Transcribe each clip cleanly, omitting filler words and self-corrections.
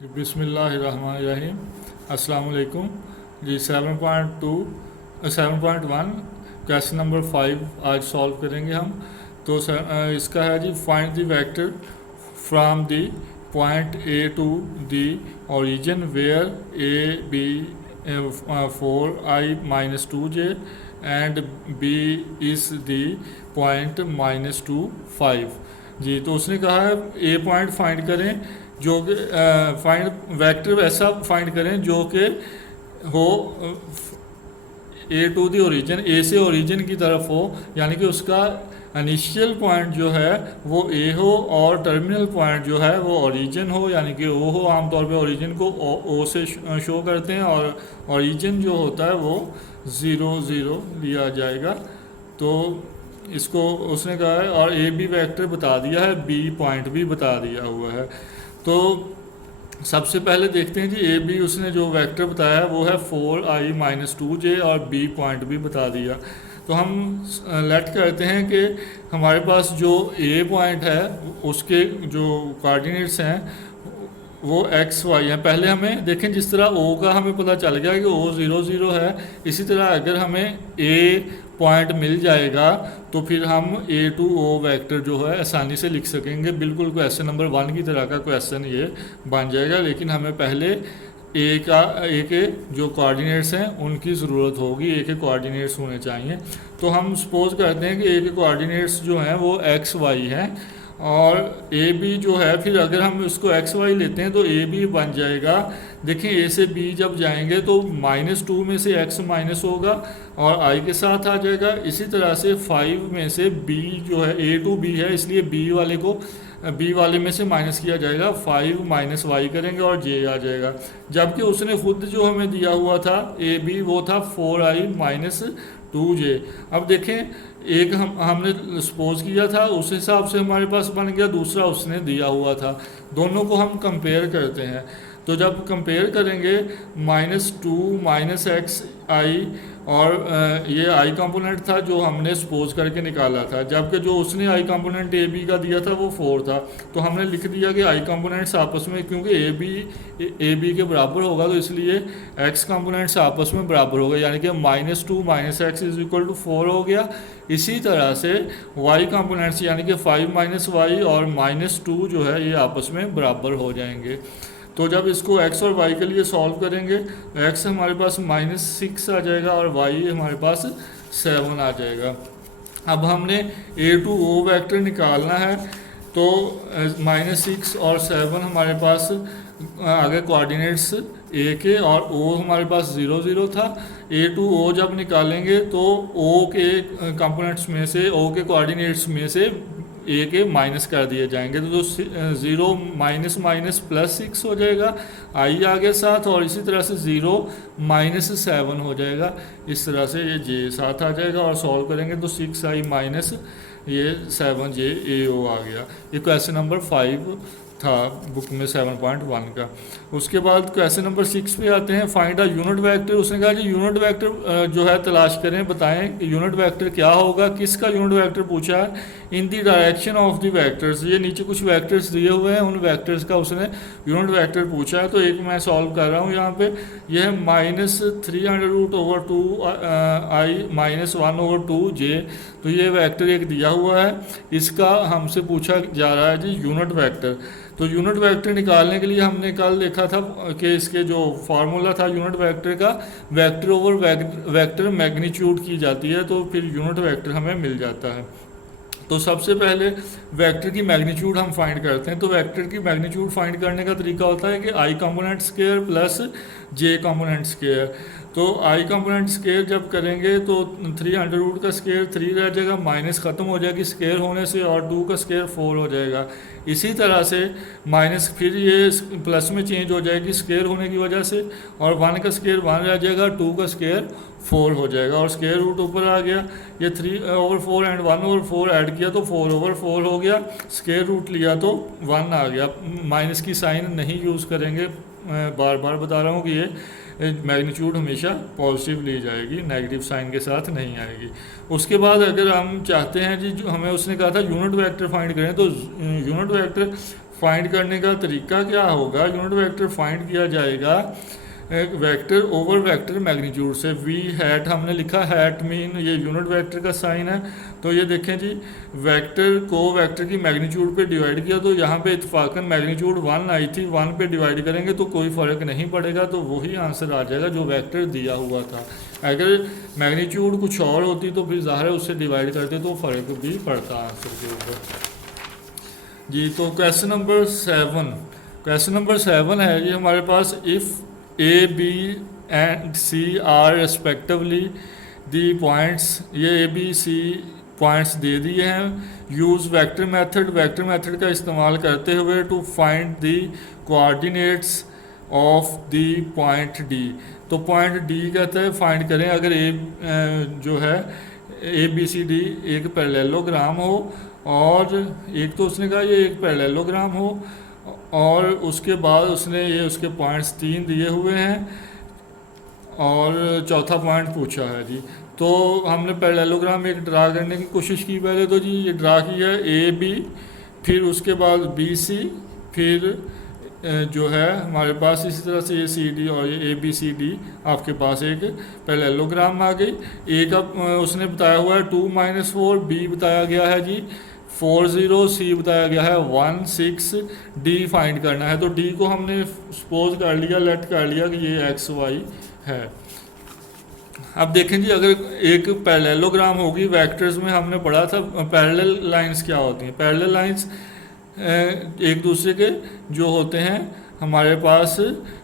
बिस्मिल्लाहिर्रहमानिर्रहीम। अस्सलाम वालेकुम जी। 7.1 क्वेश्चन नंबर 5 आज सॉल्व करेंगे हम। तो इसका है जी, find the vector from the point A to the origin where A B 4i-2j and B is the point -2 5 जी। तो उसने कहा है ए पॉइंट फाइंड करें जो कि फाइंड वेक्टर ऐसा फाइंड करें जो कि हो ए टू दी ओरिजिन, ए से ओरिजिन की तरफ हो, यानी कि उसका इनिशियल पॉइंट जो है वो ए हो और टर्मिनल पॉइंट जो है वो ओरिजिन हो, यानी कि ओ हो। आमतौर पे ओरिजिन को ओ से शो करते हैं और ओरिजिन जो होता है वो 0 0 लिया जाएगा। तो इसको उसने कहा है, और ए बी वेक्टर बता दिया है, बी पॉइंट भी बता दिया हुआ है। तो सबसे पहले देखते हैं जी, ए बी उसने जो वेक्टर बताया वो है 4i-2j और बी पॉइंट भी बता दिया। तो हम लेट करते हैं कि हमारे पास जो ए पॉइंट है उसके जो कोऑर्डिनेट्स हैं वो एक्स वाई हैं। पहले हमें देखें, जिस तरह ओ का हमें पता चल गया कि ओ 0 0 है, इसी तरह अगर हमें ए पॉइंट मिल जाएगा तो फिर हम ए टू ओ वेक्टर जो है आसानी से लिख सकेंगे। बिल्कुल क्वेश्चन नंबर 1 की तरह का क्वेश्चन ये बन जाएगा। लेकिन हमें पहले ए के जो कोऑर्डिनेट्स हैं उनकी ज़रूरत होगी, ए के कोऑर्डिनेट्स होने चाहिए। तो हम सपोज करते हैं कि ए के कोऑर्डिनेट्स जो हैं वो एक्स वाई हैं, और ए बी जो है, फिर अगर हम उसको एक्स वाई लेते हैं तो ए बी बन जाएगा। देखें, ए से बी जब जाएंगे तो -2 में से एक्स माइनस होगा और आई के साथ आ जाएगा। इसी तरह से 5 में से बी जो है, ए टू बी है इसलिए बी वाले में से माइनस किया जाएगा, 5 माइनस वाई करेंगे और जे आ जाएगा। जबकि उसने खुद जो हमें दिया हुआ था ए बी वो था 4i-2j। अब देखें, एक हमने सपोज किया था, उस हिसाब से हमारे पास बन गया, दूसरा उसने दिया हुआ था। दोनों को हम कंपेयर करते हैं। तो जब कंपेयर करेंगे -2 -x i, और ये आई कंपोनेंट था जो हमने सपोज करके निकाला था, जबकि जो उसने आई कंपोनेंट ए बी का दिया था वो 4 था। तो हमने लिख दिया कि आई कंपोनेंट्स आपस में, क्योंकि ए बी के बराबर होगा तो इसलिए एक्स कंपोनेंट्स आपस में बराबर हो गए, यानी कि -2 -x = 4 हो गया। इसी तरह से वाई कंपोनेंट्स यानी कि 5 - y और -2 जो है ये आपस में बराबर हो जाएंगे। तो जब इसको x और y के लिए सॉल्व करेंगे, x हमारे पास -6 आ जाएगा और y हमारे पास 7 आ जाएगा। अब हमने a टू o वेक्टर निकालना है, तो -6 और 7 हमारे पास आगे कोऑर्डिनेट्स a के, और o हमारे पास 0 0 था। a टू o जब निकालेंगे तो o के कंपोनेंट्स में से, o के कोऑर्डिनेट्स में से ए के माइनस कर दिए जाएंगे, तो 0 माइनस +6 हो जाएगा, आई आगे साथ, और इसी तरह से 0 -7 हो जाएगा। इस तरह से ये जे साथ आ जाएगा, और सॉल्व करेंगे तो 6i माइनस ये 7j AO आ गया। ये क्वेश्चन नंबर 5 था बुक में 7.1 का। उसके बाद क्वेश्चन नंबर 6 पे आते हैं, फाइंड अ यूनिट वेक्टर। उसने कहा कि यूनिट वेक्टर जो है तलाश करें, बताएं कि यूनिट वेक्टर क्या होगा। किसका यूनिट वेक्टर पूछा है? In the direction of the vectors. ये नीचे कुछ वेक्टर्स दिए हुए हैं, उन वेक्टर्स का उसने यूनिट वेक्टर पूछा है। तो एक मैं सॉल्व कर रहा हूँ यहाँ पे। यह है -300√2 i -1/2j। तो ये वेक्टर एक दिया हुआ है, इसका हमसे पूछा जा रहा है जी यूनिट वेक्टर। तो यूनिट वेक्टर निकालने के लिए हमने कल देखा था कि इसके जो फार्मूला था यूनिट वेक्टर का, वेक्टर ओवर वेक्टर मैग्नीट्यूड की जाती है, तो फिर यूनिट वेक्टर हमें मिल जाता है। तो सबसे पहले वेक्टर की मैग्नीट्यूड हम फाइंड करते हैं। तो वेक्टर की मैग्नीट्यूड फाइंड करने का तरीका होता है कि आई कंपोनेंट स्क्वायर प्लस जे कंपोनेंट स्क्वायर। तो आई कंपोनेंट स्क्वायर जब करेंगे तो 300 का स्क्वायर 3 रह जाएगा, माइनस ख़त्म हो जाएगी स्क्वायर होने से, और 2 का स्क्वायर 4 हो जाएगा। इसी तरह से माइनस फिर ये प्लस में चेंज हो जाएगी स्क्वायर होने की वजह से, और 1 का स्क्वायर 1 रह जाएगा, 2 का स्क्वायर 4 हो जाएगा, और स्क्वायर रूट ऊपर आ गया। ये 3/4 एंड 1/4 ऐड किया तो 4/4 हो गया, स्क्वायर रूट लिया तो 1 आ गया। माइनस की साइन नहीं यूज़ करेंगे, बार बार बता रहा हूँ कि ये मैग्नीट्यूड हमेशा पॉजिटिव ली जाएगी, नेगेटिव साइन के साथ नहीं आएगी। उसके बाद अगर हम चाहते हैं जी, जो हमें उसने कहा था यूनिट वेक्टर फाइंड करें, तो यूनिट वेक्टर फाइंड करने का तरीका क्या होगा, यूनिट वेक्टर फाइंड किया जाएगा एक वेक्टर ओवर वेक्टर मैग्नीट्यूड से। वी हैट हमने लिखा, हैट मीन ये यूनिट वेक्टर का साइन है। तो ये देखें जी, वेक्टर को वेक्टर की मैग्नीट्यूड पे डिवाइड किया तो यहाँ पे इत्फाकन मैग्नीट्यूड 1 आई थी, 1 पे डिवाइड करेंगे तो कोई फ़र्क नहीं पड़ेगा, तो वही आंसर आ जाएगा जो वेक्टर दिया हुआ था। अगर मैग्नीट्यूड कुछ और होती तो फिर ज़ाहिर है उससे डिवाइड करते तो फ़र्क भी पड़ता आंसर के ऊपर जी। तो क्वेश्चन नंबर 7, क्वेश्चन नंबर 7 है ये हमारे पास, if A B and C are respectively the points, ये ए बी सी पॉइंट्स दे दिए हैं। Use vector method, vector method का इस्तेमाल करते हुए to find the coordinates of the point D. तो पॉइंट डी कहता है फाइंड करें अगर जो है ए बी सी डी एक पैरेललोग्राम हो, और एक तो उसने कहा ये एक पैरेललोग्राम हो, और उसके बाद उसने ये उसके पॉइंट्स 3 दिए हुए हैं और चौथा पॉइंट पूछा है जी। तो हमने पैरेललोग्राम एक ड्रा करने की कोशिश की पहले, तो जी ये ड्रा किया ए बी, फिर उसके बाद बी सी, फिर जो है हमारे पास इसी तरह से ये सी डी और ये ए बी सी डी आपके पास एक पैरेललोग्राम आ गई। ए का उसने बताया हुआ है 2 - 4, बी बताया गया है जी 40, सी बताया गया है 1 6, डी फाइंड करना है। तो डी को हमने सपोज कर लिया, लेट कर लिया कि ये एक्स वाई है। अब देखें जी, अगर एक पैरेललोग्राम होगी, वेक्टर्स में हमने पढ़ा था पैरेलल लाइंस क्या होती हैं। पैरेलल लाइंस एक दूसरे के जो होते हैं हमारे पास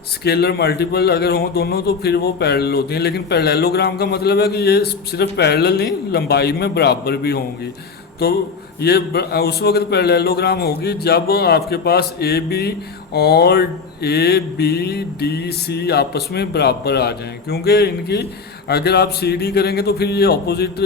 स्केलर मल्टीपल अगर हों दोनों तो फिर वो पैरेलल होती हैं, लेकिन पैरेललोग्राम का मतलब है कि ये सिर्फ पैरेलल नहीं, लंबाई में बराबर भी होंगी। तो ये उस वक्त पैरेललोग्राम होगी जब आपके पास ए बी और ए बी डी सी आपस में बराबर आ जाएं, क्योंकि इनकी अगर आप सी डी करेंगे तो फिर ये ऑपोजिट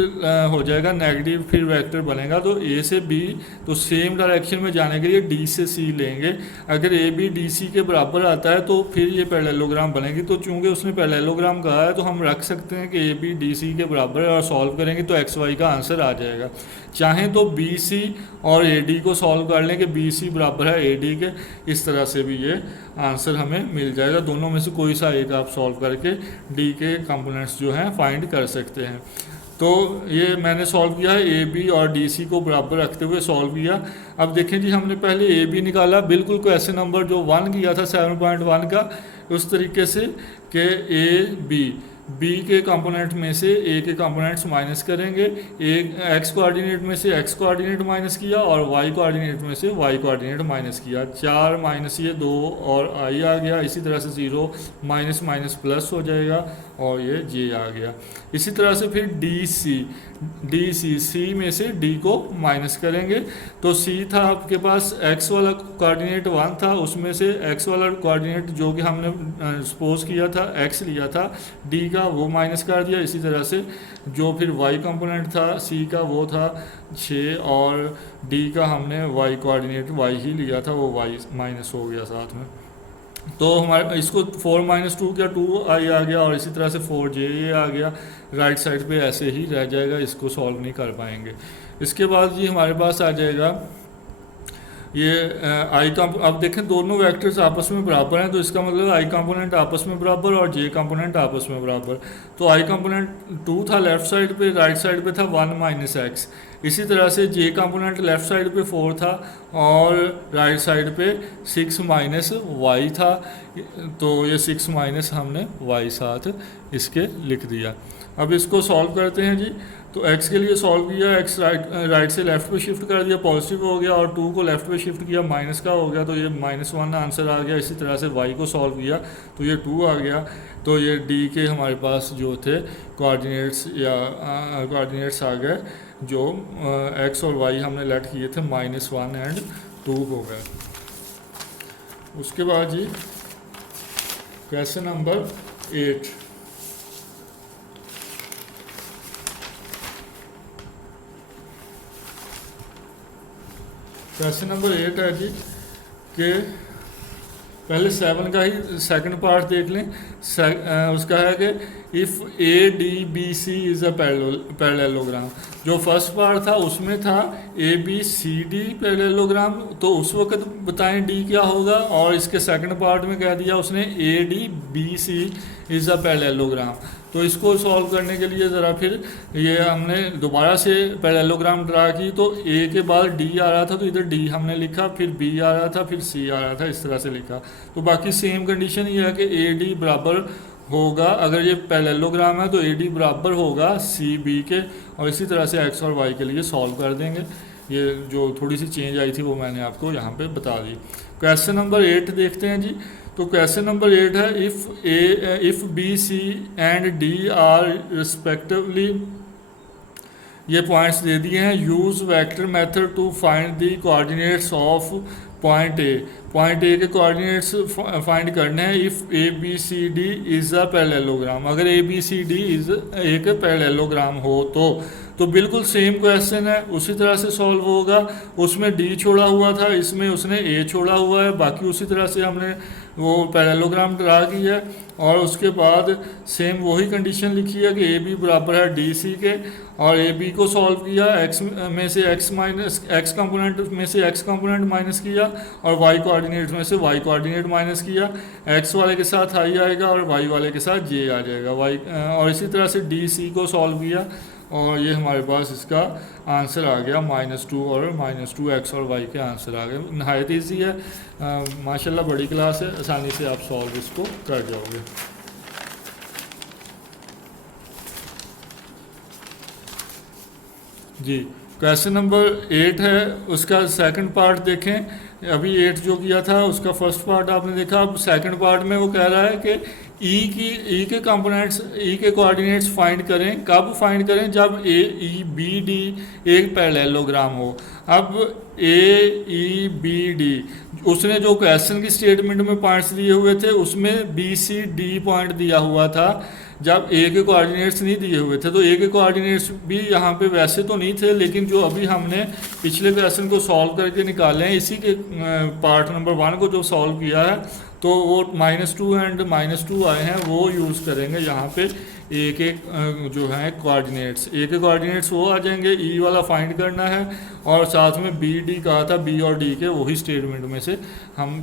हो जाएगा, नेगेटिव फिर वेक्टर बनेगा। तो ए से बी तो सेम डायरेक्शन में जाने के लिए डी से सी लेंगे। अगर ए बी डी सी के बराबर आता है तो फिर ये पैरेललोग्राम बनेगी। तो चूंकि उसने पैरेललोग्राम कहा है तो हम रख सकते हैं कि ए बी डी सी के बराबर है, और सॉल्व करेंगे तो एक्स वाई का आंसर आ जाएगा। चाहें तो बी सी और ए डी को सॉल्व कर लें कि बी सी बराबर है ए डी के, इस तरह से भी ये आंसर हमें मिल जाएगा। दोनों में से कोई सा एक आप सॉल्व करके डी के कंपोनेंट्स जो हैं फाइंड कर सकते हैं। तो ये मैंने सॉल्व किया है, ए बी और डी सी को बराबर रखते हुए सॉल्व किया। अब देखें जी, हमने पहले ए बी निकाला, बिल्कुल क्वेश्चन नंबर जो 1 किया था 7.1 का, उस तरीके से कि ए बी के कंपोनेंट में से ए के कंपोनेंट्स माइनस करेंगे, एक एक्स कोऑर्डिनेट में से एक्स कोऑर्डिनेट माइनस किया और वाई कोऑर्डिनेट में से वाई कोऑर्डिनेट माइनस किया। 4 माइनस ये 2 और आई आ गया, इसी तरह से 0 माइनस माइनस प्लस हो जाएगा और ये जे आ गया। इसी तरह से फिर डी सी में से डी को माइनस करेंगे। तो सी था आपके पास एक्स वाला कोऑर्डिनेट 1 था, उसमें से एक्स वाला कोऑर्डिनेट जो कि हमने सपोज किया था एक्स लिया था, डी का वो माइनस कर दिया। इसी तरह से जो फिर वाई कंपोनेंट था सी का वो था 6 और डी का हमने वाई कोऑर्डिनेट वाई ही लिया था, वो वाई माइनस हो गया साथ में। तो हमारे इसको 4 - 2 क्या 2 आई आ गया, और इसी तरह से 4 जे ये आ गया। राइट साइड पे ऐसे ही रह जाएगा, इसको सॉल्व नहीं कर पाएंगे। इसके बाद जी हमारे पास आ जाएगा ये आई का। अब देखें दोनों वेक्टर्स आपस में बराबर हैं, तो इसका मतलब आई कंपोनेंट आपस में बराबर और जे कंपोनेंट आपस में बराबर। तो आई कंपोनेंट 2 था लेफ्ट साइड पे, राइट साइड पे था 1 - x। इसी तरह से जे कंपोनेंट लेफ्ट साइड पे 4 था और राइट साइड पे 6 - y था। तो ये 6 माइनस हमने y साथ इसके लिख दिया। अब इसको सॉल्व करते हैं जी। तो x के लिए सॉल्व किया, x राइट से लेफ्ट पे शिफ्ट कर दिया, पॉजिटिव हो गया, और 2 को लेफ्ट पे शिफ्ट किया, माइनस का हो गया, तो ये -1 आंसर आ गया। इसी तरह से y को सॉल्व किया तो ये 2 आ गया। तो ये d के हमारे पास जो थे कोऑर्डिनेट्स आ गए, जो x और y हमने लेट किए थे -1 एंड 2 हो गए। उसके बाद जी क्वेश्चन नंबर 8। क्वेश्चन नंबर 8 है जी कि पहले 7 का ही सेकंड पार्ट देख लें। उसका है कि if A D B C is a parallelogram. जो फर्स्ट पार्ट था उसमें था A B C D parallelogram, तो उस वक्त बताएं डी क्या होगा, और इसके सेकंड पार्ट में कह दिया उसने A D B C is a parallelogram. तो इसको सॉल्व करने के लिए ज़रा फिर ये हमने दोबारा से पैरेललोग्राम ड्रा की, तो ए के बाद डी आ रहा था तो इधर डी हमने लिखा, फिर बी आ रहा था, फिर सी आ रहा था, इस तरह से लिखा। तो बाकी सेम कंडीशन ये है कि ए डी बराबर होगा, अगर ये पैरेललोग्राम है तो ए डी बराबर होगा सी बी के, और इसी तरह से एक्स और वाई के लिए सॉल्व कर देंगे। ये जो थोड़ी सी चेंज आई थी वो मैंने आपको यहाँ पे बता दी। क्वेश्चन नंबर 8 देखते हैं जी। तो क्वेश्चन नंबर 8 है if B C and D are respectively, ये पॉइंट्स दे दिए हैं, use vector method to find the coordinates of point A. Point A के कोऑर्डिनेट्स फाइंड करने हैं if A B C D is a parallelogram. अगर A B C D is एक parallelogram हो तो बिल्कुल सेम क्वेश्चन है, उसी तरह से सॉल्व होगा। उसमें डी छोड़ा हुआ था, इसमें उसने ए छोड़ा हुआ है, बाकी उसी तरह से हमने वो पैरेललोग्राम ड्रा किया है, और उसके बाद सेम वही कंडीशन लिखी है कि ए बी बराबर है डी सी के, और ए बी को सॉल्व किया, एक्स में से एक्स माइनस एक्स कंपोनेंट में से एक्स कंपोनेंट माइनस किया, और वाई कोऑर्डिनेट में से वाई कोऑर्डिनेट माइनस किया। एक्स वाले के साथ आई आएगा और वाई वाले के साथ जे आ जाएगा वाई, और इसी तरह से डी सी को सॉल्व किया, और ये हमारे पास इसका आंसर आ गया -2 और -2 एक्स और वाई के आंसर आ गए। नहायत ईजी है, माशाल्लाह बड़ी क्लास है, आसानी से आप सॉल्व इसको कर जाओगे। जी, क्वेश्चन नंबर 8 है, उसका सेकंड पार्ट देखें। अभी 8 जो किया था उसका फर्स्ट पार्ट आपने देखा, अब सेकंड पार्ट में वो कह रहा है कि ई के कंपोनेंट्स, ई के कोऑर्डिनेट्स फाइंड करें। कब फाइंड करें? जब ए ई बी डी एक पैरेललोग्राम हो। अब ए ई बी डी, उसने जो क्वेश्चन की स्टेटमेंट में पॉइंट्स दिए हुए थे उसमें बी सी डी पॉइंट दिया हुआ था, जब ए के कोऑर्डिनेट्स नहीं दिए हुए थे। तो ए के कोऑर्डिनेट्स भी यहाँ पे वैसे तो नहीं थे, लेकिन जो अभी हमने पिछले क्वेश्चन को सॉल्व करके निकाले हैं, इसी के पार्ट नंबर 1 को जो सॉल्व किया है, तो वो -2 एंड -2 आए हैं, वो यूज़ करेंगे यहाँ पे ए के जो है कोऑर्डिनेट्स। ए के कोऑर्डिनेट्स वो आ जाएंगे, ई वाला फाइंड करना है, और साथ में बी डी कहा था, बी और डी के वही स्टेटमेंट में से हम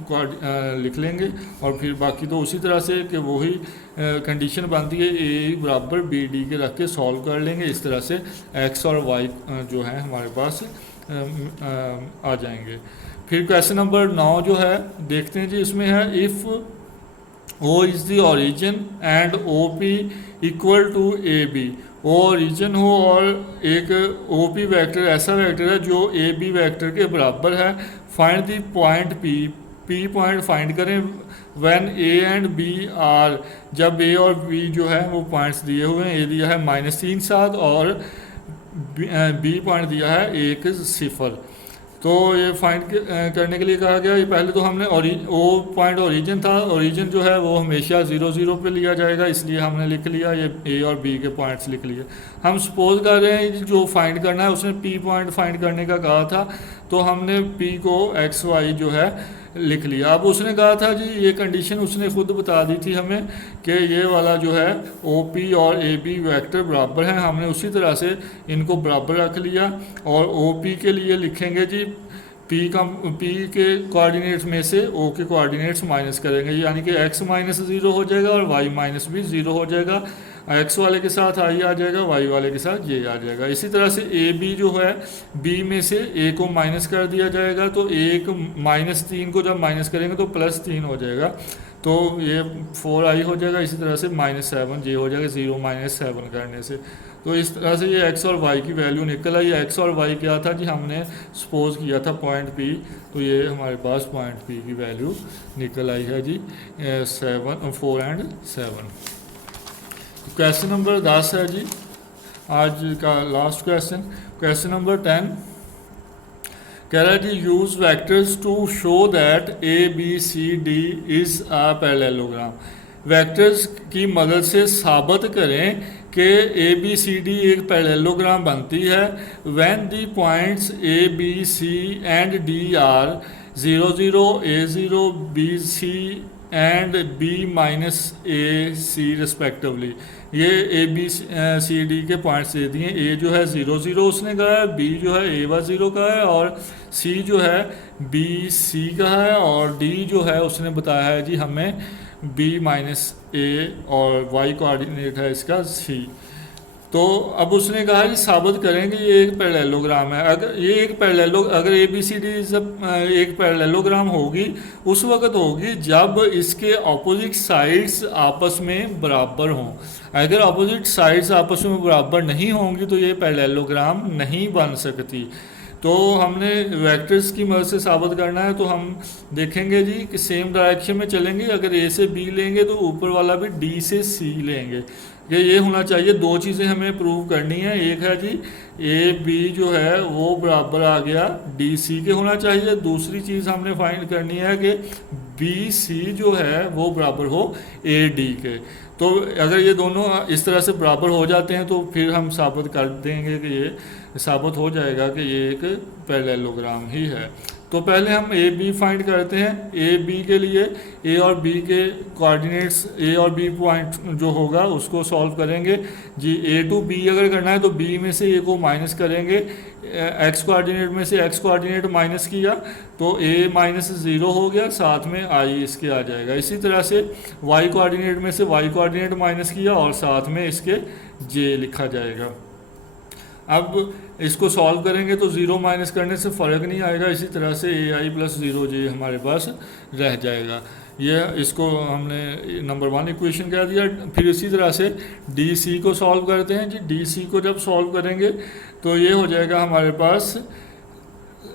लिख लेंगे, और फिर बाकी तो उसी तरह से कि वही कंडीशन बनती है, ए बराबर बी डी के रख के सॉल्व कर लेंगे। इस तरह से एक्स और वाई जो है हमारे पास आ जाएंगे। फिर क्वेश्चन नंबर 9 जो है देखते हैं जी, इसमें है if O is the origin and O P equal to A B. O origin हो और एक ओ पी वैक्टर ऐसा वैक्टर है जो ए बी वैक्टर के बराबर है। Find the point P, P point find करें when A and B are, जब ए और बी जो है वो पॉइंट्स दिए हुए हैं। ए दिया है -3 7 और बी पॉइंट दिया है 1 0। तो ये फाइंड करने के लिए कहा गया, ये पहले तो हमने ओ पॉइंट ओरिजिन था, ओरिजिन जो है वो हमेशा 0 0 पे लिया जाएगा, इसलिए हमने लिख लिया ये ए और बी के पॉइंट्स लिख लिए। हम सपोज कर रहे हैं जो फाइंड करना है, उसने पी पॉइंट फाइंड करने का कहा था, तो हमने पी को एक्स वाई जो है लिख लिया। अब उसने कहा था जी, ये कंडीशन उसने खुद बता दी थी हमें कि ये वाला जो है ओ पी और ए बी वैक्टर बराबर हैं, हमने उसी तरह से इनको बराबर रख लिया। और ओ पी के लिए लिखेंगे जी, पी के कोऑर्डिनेट्स में से ओ के कोऑर्डिनेट्स माइनस करेंगे, यानी कि एक्स -0 हो जाएगा और वाई माइनस भी 0 हो जाएगा। एक्स वाले के साथ आई आ जाएगा, वाई वाले के साथ ये आ जाएगा। इसी तरह से ए बी जो है, बी में से ए को माइनस कर दिया जाएगा, तो एक -3 को जब माइनस करेंगे तो +3 हो जाएगा, तो ये 4i हो जाएगा। इसी तरह से -7 जे हो जाएगा 0 -7 करने से। तो इस तरह से ये एक्स और वाई की वैल्यू निकल आई। एक्स और वाई क्या था जी, हमने सपोज किया था पॉइंट पी, तो ये हमारे पास पॉइंट पी की वैल्यू निकल आई है जी 4 एंड 7। क्वेश्चन नंबर 10 है जी, आज का लास्ट क्वेश्चन। क्वेश्चन नंबर 10 कह रहा है जी, use vectors to show that A B C D is a parallelogram. Vectors की मदद से साबित करें कि ए बी सी डी एक पैरेललोग्राम बनती है। When the points A B C and D are 0 0 A0 BC and B minus AC रिस्पेक्टिवली। ये ABCD के पॉइंट्स दे दिए। A जो है 0 0 उसने कहा है, B जो है A10 का है, और C जो है BC का है, और D जो है उसने बताया है जी हमें B माइनस A, और Y कोऑर्डिनेट है इसका C। तो अब उसने कहा कि साबित करेंगे ये एक पैरेललोग्राम है। अगर ये एक अगर ABCD जब एक पैरेललोग्राम होगी उस वक्त होगी जब इसके ऑपोजिट साइड्स आपस में बराबर हों। अगर ऑपोजिट साइड्स आपस में बराबर नहीं होंगी तो ये पैरेललोग्राम नहीं बन सकती। तो हमने वेक्टर्स की मदद से साबित करना है। तो हम देखेंगे जी कि सेम डायरेक्शन में चलेंगे। अगर A से B लेंगे तो ऊपर वाला भी D से C लेंगे। ये होना चाहिए। दो चीज़ें हमें प्रूव करनी है। एक है जी AB जो है वो बराबर आ गया DC के होना चाहिए। दूसरी चीज़ हमने फाइंड करनी है कि BC जो है वो बराबर हो AD के। तो अगर ये दोनों इस तरह से बराबर हो जाते हैं तो फिर हम साबित कर देंगे कि ये साबित हो जाएगा कि ये एक पैरेललोग्राम ही है। तो पहले हम AB फाइंड करते हैं। AB के लिए A और B के कोऑर्डिनेट्स, A और B पॉइंट जो होगा उसको सॉल्व करेंगे जी। A to B अगर करना है तो B में से A को माइनस करेंगे। X कोऑर्डिनेट में से X कोऑर्डिनेट माइनस किया तो A माइनस 0 हो गया, साथ में I इसके आ जाएगा। इसी तरह से Y कोऑर्डिनेट में से Y कोऑर्डिनेट माइनस किया और साथ में इसके J लिखा जाएगा। अब इसको सॉल्व करेंगे तो 0 माइनस करने से फ़र्क नहीं आएगा। इसी तरह से AI प्लस 0J हमारे पास रह जाएगा। यह इसको हमने नंबर 1 इक्वेशन कह दिया। फिर इसी तरह से DC को सॉल्व करते हैं जी। DC को जब सॉल्व करेंगे तो ये हो जाएगा हमारे पास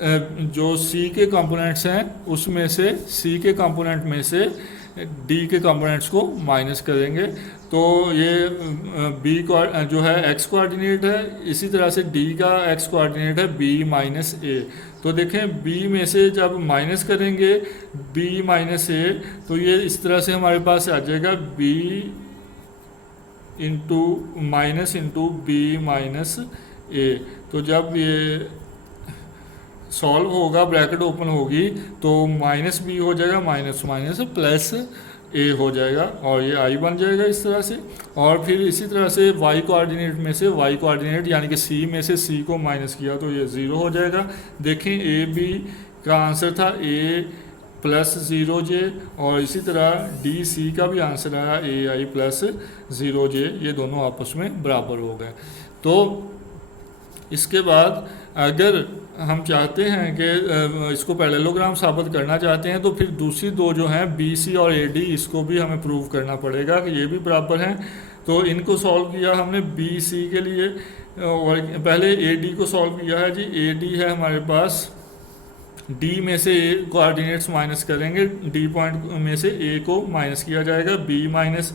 जो C के कंपोनेंट्स हैं उसमें से C के कंपोनेंट में से D के कंपोनेंट्स को माइनस करेंगे तो ये B जो है X कोऑर्डिनेट है। इसी तरह से D का X कोऑर्डिनेट है B माइनस A। तो देखें B में से जब माइनस करेंगे B माइनस A तो ये इस तरह से हमारे पास आ जाएगा B into minus into B minus A। तो जब ये सॉल्व होगा ब्रैकेट ओपन होगी तो माइनस B हो जाएगा, माइनस माइनस प्लस A हो जाएगा और ये I बन जाएगा इस तरह से। और फिर इसी तरह से Y कोऑर्डिनेट में से Y कोऑर्डिनेट यानी कि C में से C को माइनस किया तो ये 0 हो जाएगा। देखें AB का आंसर था A प्लस 0J और इसी तरह DC का भी आंसर आया AI प्लस 0J। ये दोनों आपस में बराबर हो गए। तो इसके बाद अगर हम चाहते हैं कि इसको पैरेललोग्राम साबित करना चाहते हैं तो फिर दूसरी दो जो हैं BC और AD इसको भी हमें प्रूव करना पड़ेगा कि ये भी बराबर हैं। तो इनको सॉल्व किया हमने BC के लिए और पहले AD को सॉल्व किया है जी। AD है हमारे पास D में से A कोऑर्डिनेट्स माइनस करेंगे, D पॉइंट में से A को माइनस किया जाएगा, B माइनस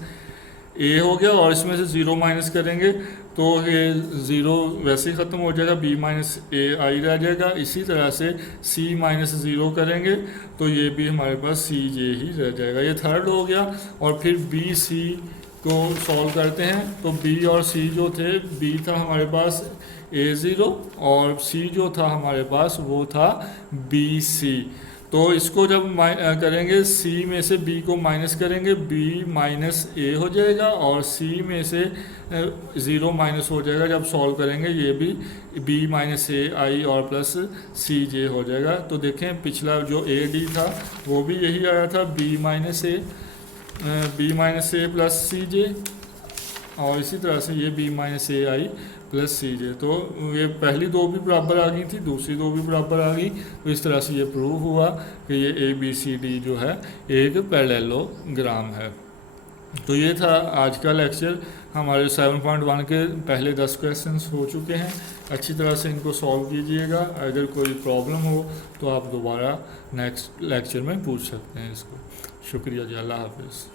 A हो गया और इसमें से 0 माइनस करेंगे तो ये 0 वैसे ही ख़त्म हो जाएगा, B माइनस AI रह जाएगा। इसी तरह से C माइनस 0 करेंगे तो ये भी हमारे पास CJ ही रह जाएगा। ये थर्ड हो गया। और फिर BC को सॉल्व करते हैं तो B और C जो थे, B था हमारे पास A0 और C जो था हमारे पास वो था BC। तो इसको जब करेंगे C में से B को माइनस करेंगे, B माइनस A हो जाएगा और C में से 0 माइनस हो जाएगा जब सॉल्व करेंगे, ये भी B माइनस AI और प्लस CJ हो जाएगा। तो देखें पिछला जो AD था वो भी यही आया था B minus A plus CJ और इसी तरह से ये B minus AI plus CJ। तो ये पहली दो भी बराबर आ गई थी, दूसरी दो भी बराबर आ गई। तो इस तरह से ये प्रूव हुआ कि ये ABCD जो है एक पैरेललोग्राम है। तो ये था आज का लेक्चर। हमारे 7.1 के पहले 10 क्वेश्चंस हो चुके हैं। अच्छी तरह से इनको सॉल्व कीजिएगा। अगर कोई प्रॉब्लम हो तो आप दोबारा नेक्स्ट लेक्चर में पूछ सकते हैं इसको। शुक्रिया जी, अल्लाह हाफिज़।